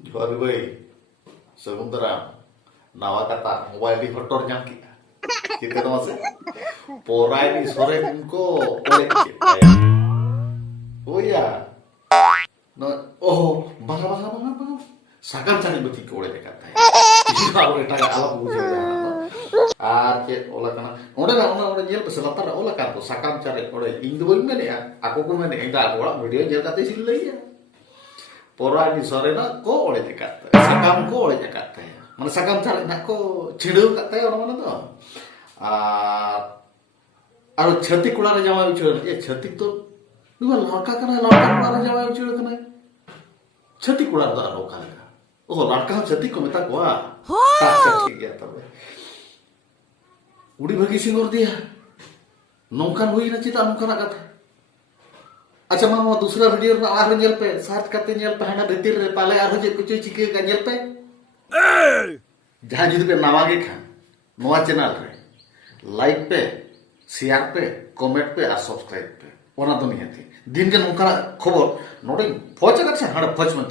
Jual gue, sementara nawa kata mobile di hotor nyaki. Kita tuh masih porai di sore ko oleh kita. Oh iya, no, oh bangga bangga bangga bangga. Sagam cari beti ko oleh kata. Iya oleh taga alam bujuk ya. Cek oleh karena, udah nyel peselatar oleh kan tuh sakam cari oleh Indo ini ya. Aku pun ini enggak orang video nyel kata sih ya. Pora di sore na ko oleh kata, sakam ko oleh kata ya. Mana sakam cari nak ko cilu kata ya orang mana tuh. Aro छत्ती कुलारे जावा उचल ये छत्ती तो दुआ लड़का कना लड़का कुलारे जावा उचल कना छत्ती cooler दा रो काले ओ लड़का छत्ती को मेता को अच्छा ठीक है तब उड़ी भगी सिंगोर दिया नौकान हुई ना चिता नौकान कथा अच्छा मामा दूसरा वीडियो में आर नेल पे सर्च करते नेल पे हना भीतर रे पाले आर जे कुछ चिके का नेल पे जहां जुदी पे नवागे खान नवा चैनल रे लाइक पे शेयर पे कमेंट पे और सब्सक्राइब पे ओना तो नहीं थी दिन के नौका खबर नोटिंग फौज का हड़ फौज में